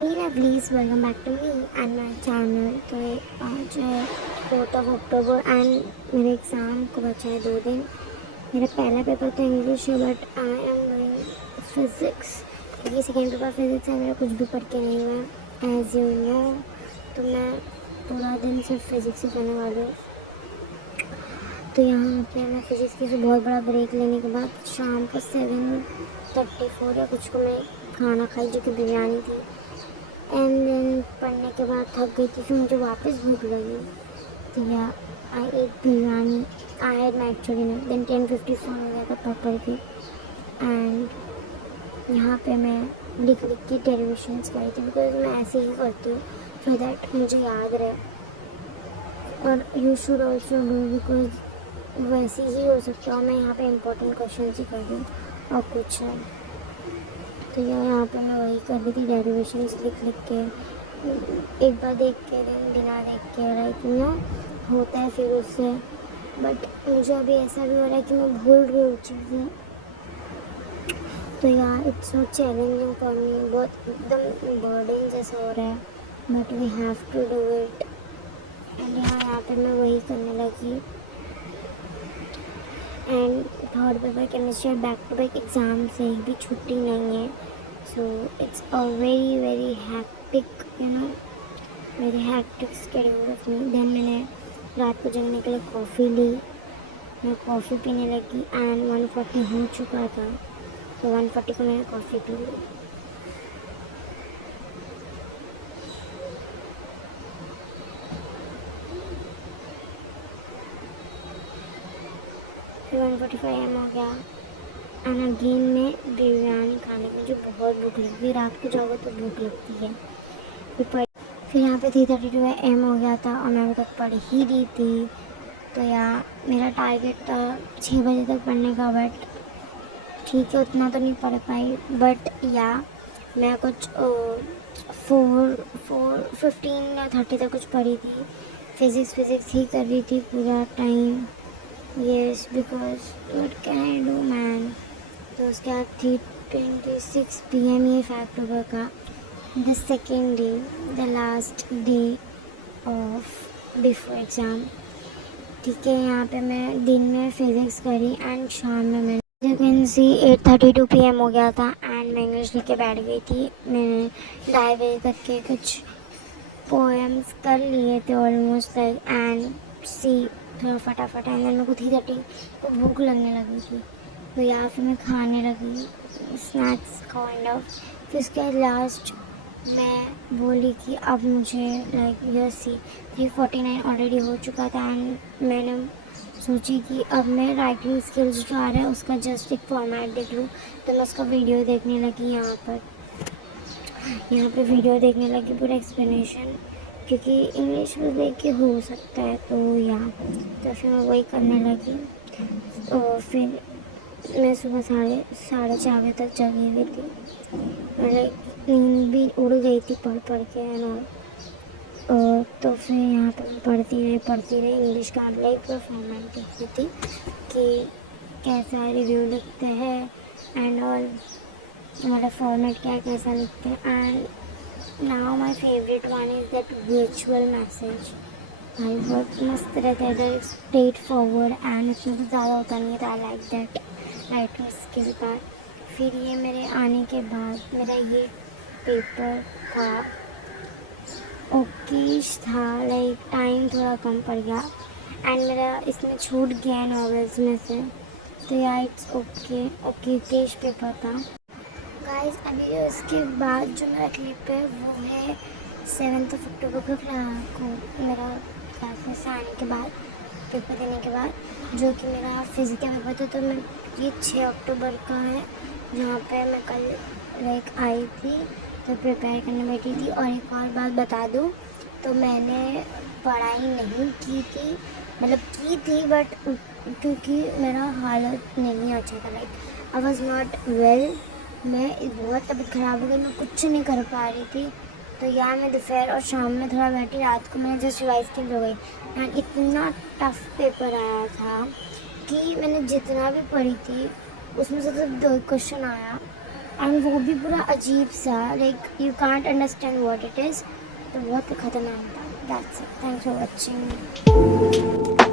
Hey lovelies, welcome back to me and my channel। तो आज है 4 अक्टूबर मेरे एग्ज़ाम को बचा है 2 दिन। मेरा पहला पेपर तो इंग्लिश है but I am doing physics. ये सेकेंड पेपर फिज़िक्स है, मेरा कुछ भी पढ़ के नहीं हुआ एज़ यू नो। तो मैं पूरा दिन सिर्फ फिज़िक्स ही करने वाली हूँ। तो यहाँ पे मैं फिज़िक्स की बहुत बड़ा ब्रेक लेने के बाद शाम को 7:34 या कुछ को मैं खाना खाई जो कि बिरयानी थी। एंड देन पढ़ने के बाद थक गई थी, फिर मुझे वापस भूख लगी। तो yeah I ate biryani. I had my actually dinner. Then 10:54 हो गया था पढ़ के। एंड यहाँ पे मैं लिख के डेरिवेशंस करी थी बिकॉज मैं ऐसे ही करती हूँ सो दैट मुझे याद रहे। और you should also do because वैसे ही हो सकता है। मैं यहाँ पे इम्पोर्टेंट क्वेश्चन ही कर दूँ और कुछ है। तो यहाँ पे मैं वही कर रही थी, डेरिवेशंस लिख के एक बार देख के देन बिना देख के लाइक यू नो होता है फिर उससे। बट मुझे अभी ऐसा भी हो रहा है कि मैं भूल रही हूँ चीज़ें। तो यार it's so challenging for me, बहुत एकदम बर्डन जैसा हो रहा है but we have to do it. And यहाँ पे मैं वही करने लगी। And third paper chemistry back to back exam से एक भी छुट्टी नहीं है। So it's a very very hectic you know very hectic schedule of me. Then मैंने रात को जगने के लिए कॉफ़ी ली। मैं कॉफ़ी पीने लगी एंड 1:40 हो चुका था। तो 1:40 को मैंने कॉफ़ी पी ली। फिर 1:45 AM हो गया एंड अगेन में बिरयानी खाने में जो बहुत भूख लगती है। रात को जाओगे तो भूख लगती है। फिर यहाँ पे 3:32 AM हो गया था और मैं अभी तक पढ़ ही रही थी। तो यार मेरा टारगेट था 6 बजे तक पढ़ने का बट ठीक है उतना तो नहीं पढ़ पाई। बट या मैं कुछ 4:15 या 30 तक कुछ पढ़ी थी। फिज़िक्स ही कर रही थी पूरा time. Yes because what can I do man. तो उसके बाद 3:26 PM ये 5 अक्टूबर का the second day, the last day of before exam. ठीक है, यहाँ पे मैं दिन में फिज़िक्स करी एंड शाम में मैंने यू कैन सी 8:32 PM हो गया था एंड मैं इंग्लिश लिख के बैठ गई थी। मैंने 2:30 बजे तक के कुछ पोएम्स कर लिए थे ऑलमोस्ट लाइक एंड सी थोड़ा फटाफट। एंड देन मेरे को 3:30 को भूख लगने लगी थी। तो यहाँ फिर मैं खाने लगी स्नैक्स काइंड ऑफ। फिर उसके लास्ट मैं बोली कि अब मुझे लाइक यह सी 3:49 ऑलरेडी हो चुका था एंड मैंने सोची कि अब मैं राइटिंग स्किल्स जो आ रहा है उसका जस्ट एक फॉर्मेट देख लूँ। तो मैं उसका वीडियो देखने लगी। यहाँ पे वीडियो देखने लगी पूरा एक्सप्लेनेशन, क्योंकि इंग्लिश में देख के हो सकता है। तो तो फिर मैं वही करने लगी। और फिर मैं सुबह 4:30 बजे तक जगी हुई थी। लाइक नींद भी उड़ गई थी पढ़ के है ना। तो फिर यहाँ पर मैं पढ़ती रही इंग्लिश का लाइक फॉर्मेट देखती थी कि कैसा रिव्यू लिखते हैं एंड ऑल, हमारा फॉर्मेट क्या है, कैसा लिखते हैं। And now my favourite one is that virtual message. भाई बहुत मस्त रहता है इधर, स्ट्रेट फॉरवर्ड एंड इसमें तो ज़्यादा होता नहीं है। तो I like that writing skill का। फिर ये मेरे आने के बाद मेरा ये पेपर था ओकेश था, लाइक टाइम थोड़ा कम पड़ गया एंड मेरा इसमें छूट गया नॉवेल्स में से। तो यार इट्स ओकेश पेपर था गाइस। अभी जो इसके बाद जो मेरा क्लिप है वो है 7 अक्टूबर को मेरा क्लास से आने के बाद, पेपर देने के बाद, जो कि मेरा फिज़िक्स का पेपर था। तो मैं ये 6 अक्टूबर का है जहाँ पे मैं कल लाइक आई थी तो प्रिपेयर करने बैठी थी। और एक और बात बता दूँ, तो मैंने पढ़ाई नहीं की थी, मतलब की थी बट क्योंकि मेरा हालत नहीं अच्छा था, like I was not well. मैं बहुत तबीयत ख़राब हो गई, मैं कुछ नहीं कर पा रही थी। तो यार मैं दोपहर और शाम में थोड़ा बैठी, रात को मैंने जस्ट रिवाइज की हो गई। एंड इतना टफ पेपर आया था कि मैंने जितना भी पढ़ी थी उसमें से सिर्फ 2 क्वेश्चन आया एंड वो भी पूरा अजीब सा, like you can't understand what it is. तो बहुत खतरनाक था। That's it, thanks for watching.